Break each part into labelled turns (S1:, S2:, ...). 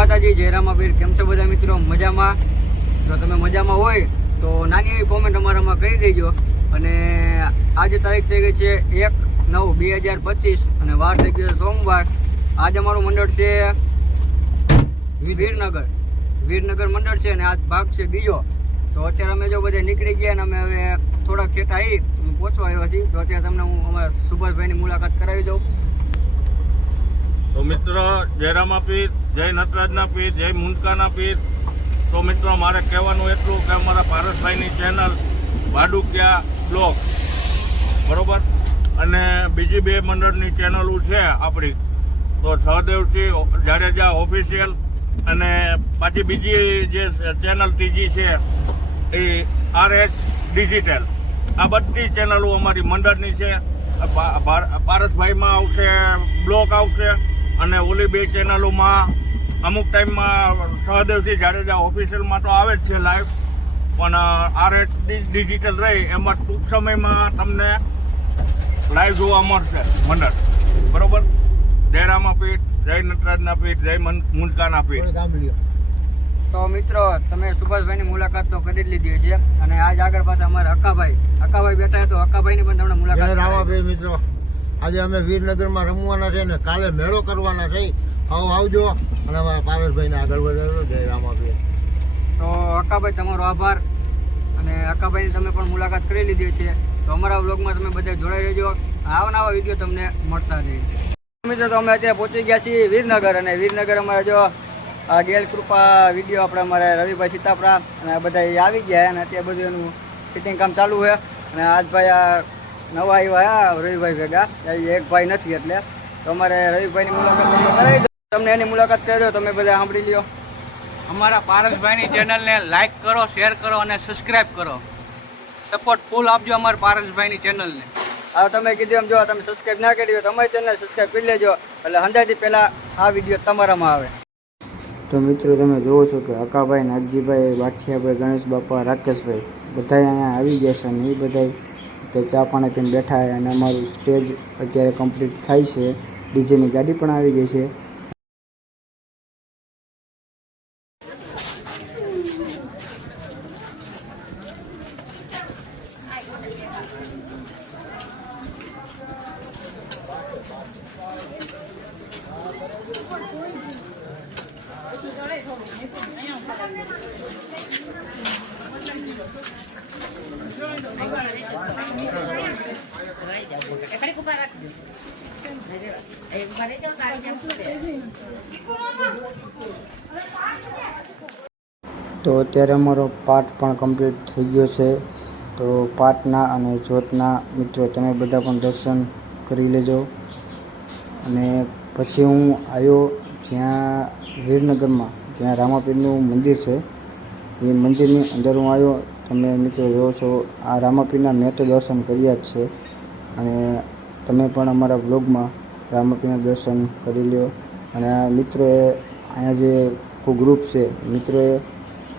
S1: માતાજી, જય રામાબીર કેમ છો બધા મિત્રો? મજામાં? જો તમે મજામાં હોય, તો નાની એવી કોમેન્ટ અમારામાં કહી દેજો. અને આજે તારીખ થઈ ગઈ છે એક નવ બે હજાર પચીસ અને વાર થઈ છે સોમવાર. આજ અમારું મંડળ છે વીરનગર. વીરનગર મંડળ છે અને આજ ભાગ છે બીજો. તો અત્યારે અમે જો બધા નીકળી ગયા અને અમે હવે થોડાક છેટા આવી પહોંચવા આવ્યા છીએ તો અત્યારે તમને હું અમારા સુભાષભાઈની મુલાકાત કરાવી દઉં.
S2: તો મિત્ર, જયરામા પીઠ જય નટરાજના પીર, જય મુંડકાના પીર. તો મિત્રો, મારે કહેવાનું એટલું કે અમારા પારસભાઈની ચેનલ ભાડુકિયા બ્લોગ બરોબર? અને બીજી બે મંડળની ચેનલો છે આપણી. તો સહદેવસિંહ જાડેજા ઓફિશિયલ અને પાછી બીજી જે ચેનલ ત્રીજી છે, એ આર એચ ડિજિટલ. આ બધી ચેનલો અમારી મંડળની છે. પારસભાઈમાં આવશે બ્લોગ આવશે. અને ઓલી બે ચેનલોમાં અમુક ટાઈમમાં સહદેવસિંહ જાડેજા ઓફિશિયલમાં તો આવે જ છે લાઈવ પણ આર એચ ડિજિટલ રહી એમાં ટૂંક સમયમાં તમને લાઈવ જોવા મળશે મંડળ. બરોબર? દેરામાં પીઠ જય નટરાજના પીઠ જય મન- મુંડકાના પીઠ.
S1: તો મિત્રો તમે સુભાષભાઈની મુલાકાત તો કરી જ લીધી છે અને આજ આગળ પાછા અમારા હક્કાભાઈ. હક્કાભાઈ બેઠા છે તો હક્કાભાઈની પણ તમને મુલાકાત
S3: રાવાભાઈ મિત્રો. આજે અમે વીરનગરમાં રમવાના છે ને કાલે મેળો કરવાના છે. આવો આવજો. અને અમારા પારસભાઈને આગળ વધારો. જય રામાભાઈ
S1: તો અકાભાઈ, તમારો આભાર. અને હક્કાભાઈની તમે પણ મુલાકાત કરી લીધી છે. તો અમારા વ્લોગમાં તમે બધા જોડાઈ રહેજો. આવા નવા વીડિયો તમને મળતા રહે. મિત્રો, તો અમે અત્યારે પહોંચી ગયા છીએ વીરનગર. અને વીરનગર અમારે જો ગેલ કૃપા વીડિયો આપણે અમારે રવિભાઈ સીતાપરા અને આ બધા આવી ગયા અને અત્યારે બધું એનું ફિટિંગ કામ ચાલુ છે. અને આજ ભાઈ આ નવા આવ્યા રવિભાઈ ભેગા. એક ભાઈ નથી એટલે. તમારે રવિભાઈની મુલાકાત કરાવી દો. તમને એની મુલાકાત કરી દો તમે બધા સાંભળી લ્યો.
S4: અમારા પારસભાઈની ચેનલને લાઇક કરો શેર કરો અને સબસ્ક્રાઈબ કરો. સપોર્ટ ફૂલ આપજો અમારા પારસભાઈની ચેનલને.
S1: આ તમે કીધું એમ જો તમે સબસ્ક્રાઈબ ના કરી હોય તો અમારી ચેનલ સબસ્ક્રાઈબ કરી લેજો. એટલે અંદાજથી પહેલાં આ વીડિયો તમારામાં આવે. તો મિત્રો તમે જુઓ છો કે અકાભાઈ નાગજીભાઈ વાઠિયાભાઈ ગણેશ બાપા રાકેશભાઈ બધા અહીંયા આવી ગયા છે અને એ બધા તે ચા પાણી પીને બેઠા છે અને અમારું સ્ટેજ અત્યારે કમ્પ્લીટ થાય છે. ડીજેની ગાડી પણ આવી ગઈ છે. તો અત્યારે અમારો પાઠ પણ કમ્પ્લીટ થઈ ગયો છે. તો પાઠના અને જ્યોતના મિત્રો, તમે બધા પણ દર્શન કરી લેજો. અને પછી હું આવ્યો જ્યાં વીરનગરમાં, જ્યાં રામાપીરનું મંદિર છે. એ મંદિરની અંદર હું આવ્યો તમે મિત્રો જોવો છો, આ રામાપીરના મેં તો દર્શન કર્યા જ છે. અને તમે પણ અમારા બ્લોગમાં રામાપીરના દર્શન કરી લ્યો. અને આ મિત્રોએ અહીંયા જે આખું ગ્રુપ છે, મિત્રોએ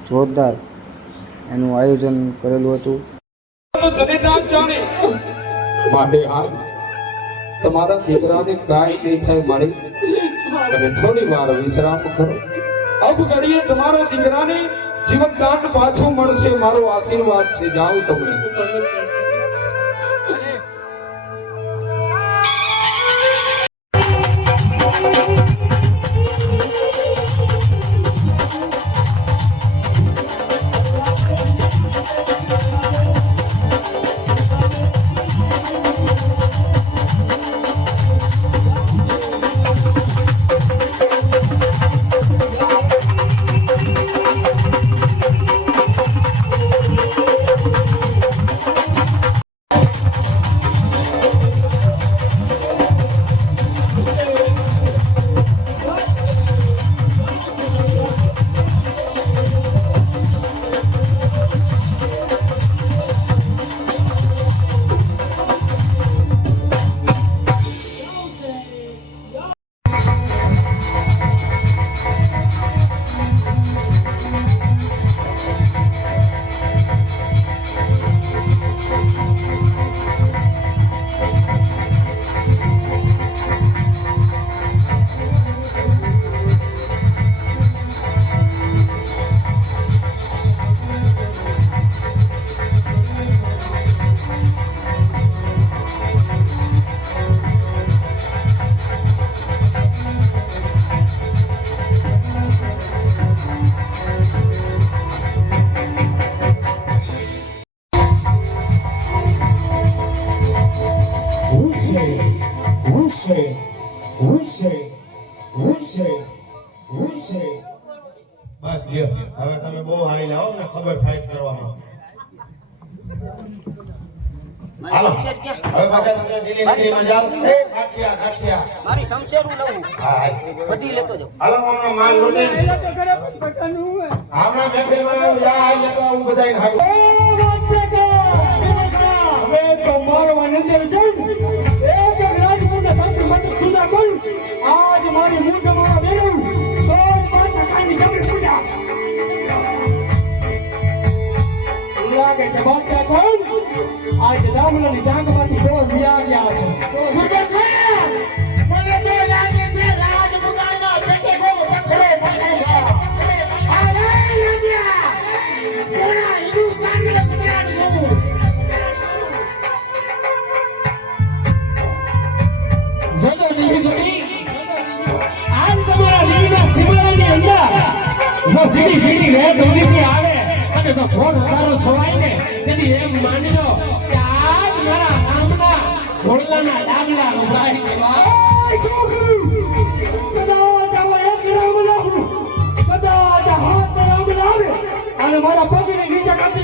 S1: જોરદાર એનું આયોજન કરેલું હતું.
S5: તમારા દીકરાને કાંઈ નહીં થાય મળી. અને થોડી વાર વિશ્રામ કરો. અબ ઘડીએ તમારા દીકરાને જીવન દાન પાછું મળશે મારો આશીર્વાદ છે. જાઓ તમને
S3: બસ લ્યો. હવે તમે બહુ હારી લાવો ને ખબર ફાઈટ કરવામાં. હાલો. હવે બધા તમે જાઓ. એ
S6: મારી શમશેરું લઉં.
S3: હા હા.
S6: બધી લેતો
S3: હાલો હમણાં માલ લૂટી. હમણાં મહેફિલમાં જા લેતો
S7: સીડી સીડી રે ધોનીથી આવે. અને તો ઘોડ ઉતારો છવાય ને તેની એમ માની કે આજ મારા ગામના ઘોડલાના ડાગલા છે. વાહ કદાચ હાથ રામ લાવે. નીચે કાપી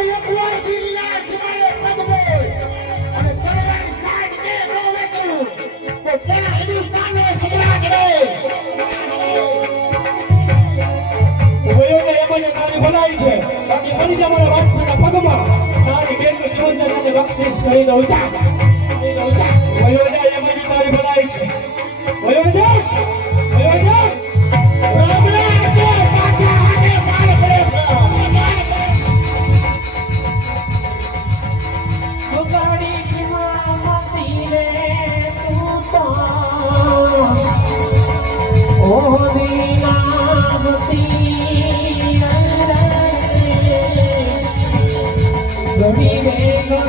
S7: બાકી મરી જા મારા વાંચના પગમાં તારી બેનનું જીવન તને બક્ષિસ કરી દઉં જા the meaning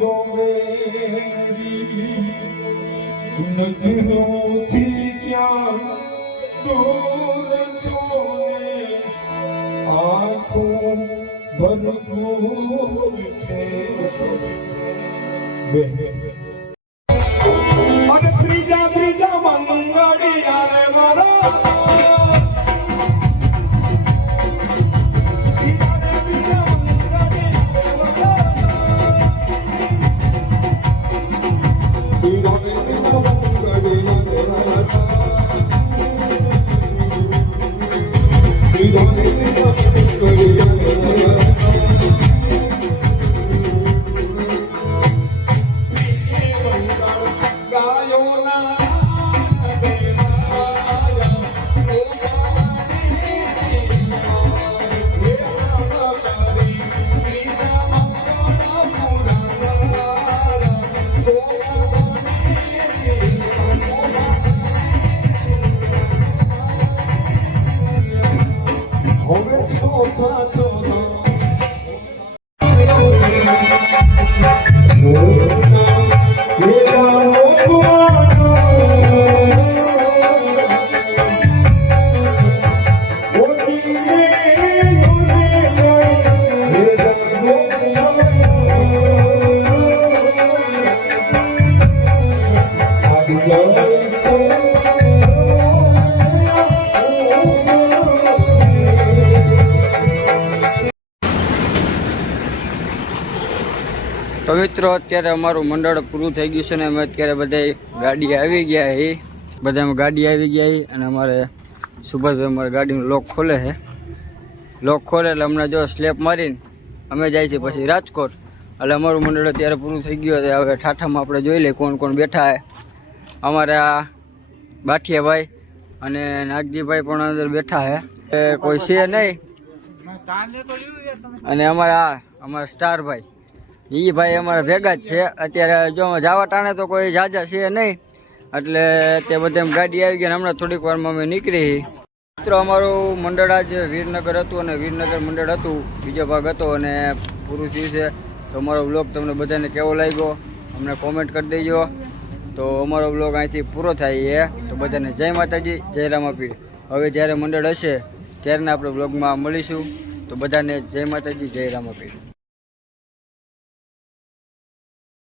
S7: ગમેડી નજરોથી ક્યાં દૂર છોને આંખો ભરપૂર છે
S8: Deus. મિત્રો અત્યારે અમારું મંડળ પૂરું થઈ ગયું છે ને અમે અત્યારે બધા ગાડી આવી ગયા છે બધા ગાડી આવી ગયા છે અને અમારે સુભાષભાઈ અમારે ગાડીનું લોક ખોલે છે. લોક ખોલે એટલે હમણાં જો સ્લેપ મારીને અમે જાય છીએ પછી રાજકોટ. એટલે અમારું મંડળ અત્યારે પૂરું થઈ ગયું હતું હવે ઠાઠામાં આપણે જોઈ લઈએ કોણ કોણ બેઠા છે. અમારા બાઠિયાભાઈ અને નાગજીભાઈ પણ અંદર બેઠા છે. એ કોઈ છે નહીં. અને અમારા અમારા સ્ટારભાઈ. એ ભાઈ અમારા ભેગા જ છે. અત્યારે જો જવા ટાણે તો કોઈ જાજા છે નહીં. એટલે તે બધે ગાડી આવી ગઈ હમણાં થોડીક વારમાં અમે નીકળી. મિત્રો, અમારું મંડળ આજ વીરનગર હતું અને વીરનગર મંડળ હતું. બીજો ભાગ હતો અને પૂરું થયું છે. તો અમારો બ્લોગ તમને બધાને કેવો લાગ્યો? અમને કોમેન્ટ કરી દેજો. તો અમારો બ્લોગ અહીંથી પૂરો થાય છે. તો બધાને જય માતાજી, જય રામાપીર. હવે જ્યારે મંડળ હશે, ત્યારના આપણે બ્લોગમાં મળીશું. તો બધાને જય માતાજી, જય રામાપીર.